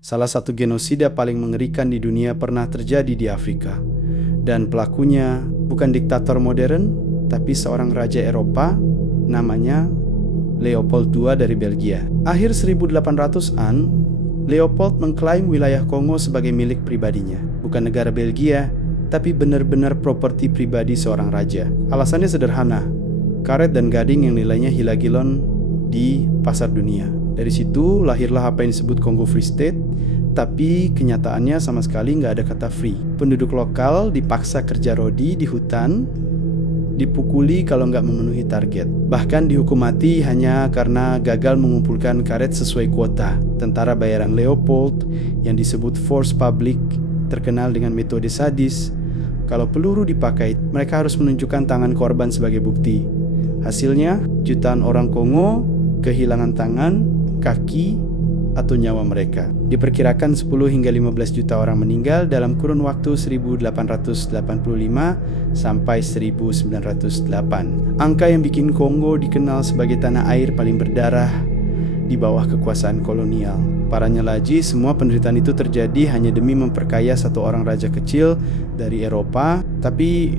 Salah satu genosida paling mengerikan di dunia pernah terjadi di Afrika. Dan pelakunya bukan diktator modern, tapi seorang raja Eropa namanya Leopold II dari Belgia. Akhir 1800-an, Leopold mengklaim wilayah Kongo sebagai milik pribadinya. Bukan negara Belgia, tapi benar-benar properti pribadi seorang raja. Alasannya sederhana, karet dan gading yang nilainya gila-gilon di pasar dunia. Dari situ lahirlah apa yang disebut Congo Free State, tapi kenyataannya sama sekali nggak ada kata free. Penduduk lokal dipaksa kerja rodi di hutan, dipukuli kalau nggak memenuhi target. Bahkan dihukum mati hanya karena gagal mengumpulkan karet sesuai kuota. Tentara bayaran Leopold yang disebut Force Public terkenal dengan metode sadis. Kalau peluru dipakai, mereka harus menunjukkan tangan korban sebagai bukti. Hasilnya, jutaan orang Kongo kehilangan tangan, kaki, atau nyawa mereka. Diperkirakan 10 hingga 15 juta orang meninggal dalam kurun waktu 1885 sampai 1908. Angka yang bikin Kongo dikenal sebagai tanah air paling berdarah di bawah kekuasaan kolonial. Parahnya lagi, semua penderitaan itu terjadi hanya demi memperkaya satu orang raja kecil dari Eropa, tapi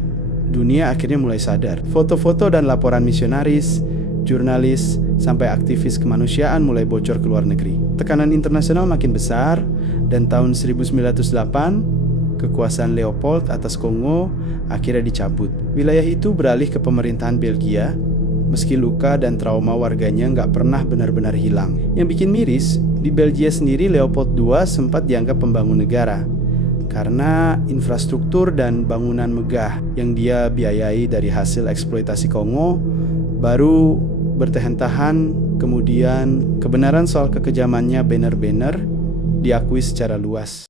dunia akhirnya mulai sadar. Foto-foto dan laporan misionaris, jurnalis, sampai aktivis kemanusiaan mulai bocor ke luar negeri. Tekanan internasional makin besar, dan tahun 1908, kekuasaan Leopold atas Kongo akhirnya dicabut. Wilayah itu beralih ke pemerintahan Belgia, meski luka dan trauma warganya nggak pernah benar-benar hilang. Yang bikin miris, di Belgia sendiri Leopold II sempat dianggap pembangun negara, karena infrastruktur dan bangunan megah yang dia biayai dari hasil eksploitasi Kongo baru bertahan-tahan. Kemudian kebenaran soal kekejamannya benar-benar diakui secara luas.